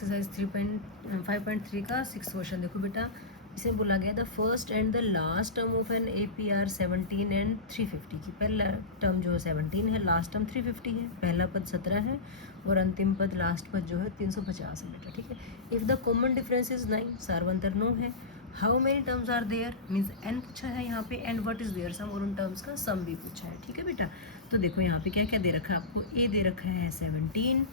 Exercise 3.5.3 का 6 question देखो बेटा। इसे बोला गया the first and the last term of an APR 17 and 350 की पहला टर्म जो 17 है, लास्ट टर्म 350 है, पहला पद 17 है और अंतिम पद लास्ट पद जो है 350 है बेटा। ठीक है। If the common difference is 9, सार्वंतर 9 है। How many terms are there, means n पूछा है यहाँ पे, and what is their sum, और उन टर्म्स का सम भी पूछा है। ठीक है बेटा। तो देखो यहाँ पे क्या क्या दे रखा है आपको। ए दे रखा है 17,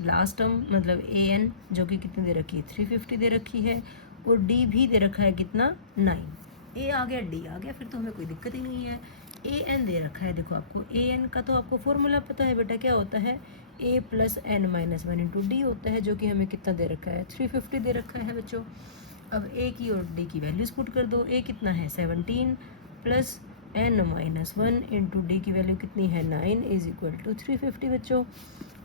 लास्ट टर्म मतलब an जो कि कितनी दे रखी है 350 दे रखी है, और d भी दे रखा है कितना 9। a आ गया d आ गया, फिर तो हमें कोई दिक्कत ही नहीं है। an दे रखा है, देखो आपको an का तो आपको फॉर्मूला पता है बेटा, क्या होता है a plus n minus 1 into D होता है, जो कि हमें कितना दे रखा है 350 दे रखा है बच्चों। अब a की और d की वैल्यूज पुट कर दो। a कितना है 17 plus n minus 1 into D की वैल्यू कितनी है 9 इज इक्वल टू 350 बच्चों।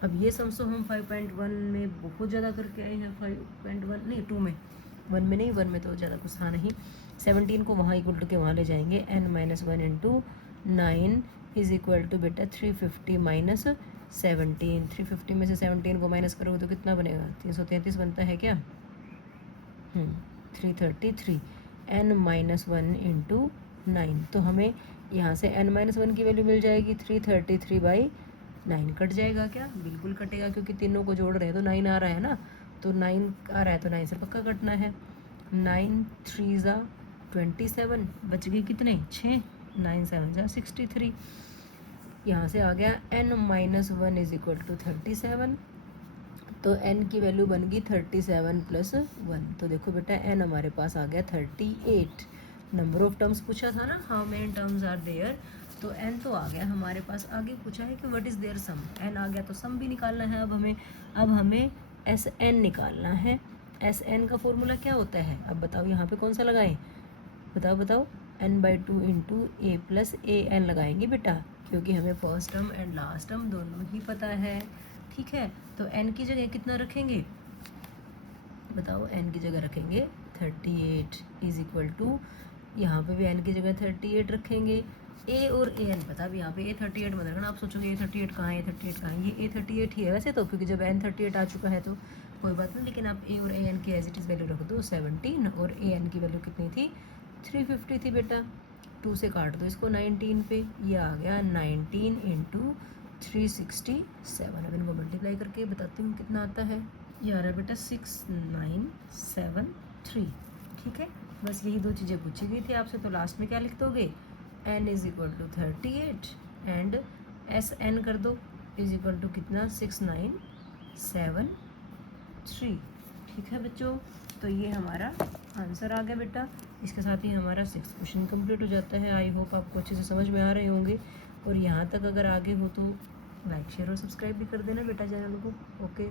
अब ये सम्स तो हम 5.1 में बहुत ज़्यादा करके आए हैं, 5.1 नहीं 2 में, 1 में नहीं, 1 में तो ज़्यादा कुछ था नहीं। 17 को वहाँ इक्वल टू के वहाँ ले जाएंगे, n minus 1 into 9 is equal to बेटा 350 माइनस 17। 350 में से 17 को माइनस करोगे तो कितना बनेगा 333 बनता है क्या। 333 n माइनस 1 इंटू 9, तो हमें यहाँ से n माइनस 1 की वैल्यू मिल जाएगी 333/9। कट जाएगा क्या, बिल्कुल कटेगा, क्योंकि तीनों को जोड़ रहे हैं तो 9 आ रहा है ना, तो 9 आ रहा है तो 9 से पक्का कटना है। 9 3 ज़ा 27, बच गई कितने 6, 9 7 ज़ा 63। यहाँ से आ गया n minus 1 is equal to 37, तो n की वैल्यू बन गई 37 प्लस 1। तो देखो बेटा n हमारे पास आ गया 38। नंबर ऑफ टर्म्स पूछा था ना, how many terms are there, तो n तो आ गया हमारे पास। आगे पूछा है कि what is their sum, n आ गया तो सम भी निकालना है। अब हमें Sn निकालना है। Sn का फॉर्मूला क्या होता है, अब बताओ यहाँ पे कौन सा लगाएं, बताओ n/2 into A plus A N लगाएंगे बेटा, क्योंकि हमें first term and last term दोनों ही पता है। ठीक है, तो n की जगह कितना रखेंगे, बताओ n की जगह रखेंगे 38 इज इक्वल टू, यहाँ पे भी n की जगह 38 रखेंगे। a और a n पता, अब यहाँ पे a 38 मत रखना, आप सोचोगे a 38 कहाँ है, a 38 कहाँ है, ये a 38 ही है वैसे तो, क्योंकि जब n 38 आ चुका है तो कोई बात नहीं, लेकिन आप a और a n की एज इट इज़ वैल्यू रख दो 17, और a n की वैल्यू कितनी थी 350 थी बेटा। 2 से काट दो इसको 19 पे, ये आ गया 19 इंटू 367। अब इनको मल्टीप्लाई करके बताती हूँ कितना आता है। ये आ रहा है बेटा 6973। ठीक है, बस यही दो चीज़ें पूछी गई थी आपसे, तो लास्ट में क्या लिख दोगे n is equal to 38 and Sn कर दो इज इक्वल टू कितना 6973। ठीक है बच्चों, तो ये हमारा आंसर आ गया बेटा। इसके साथ ही हमारा 6th क्वेश्चन कंप्लीट हो जाता है। आई होप आपको अच्छे से समझ में आ रहे होंगे, और यहाँ तक अगर आगे हो तो लाइक शेयर और सब्सक्राइब भी कर देना बेटा चैनल को। ओके।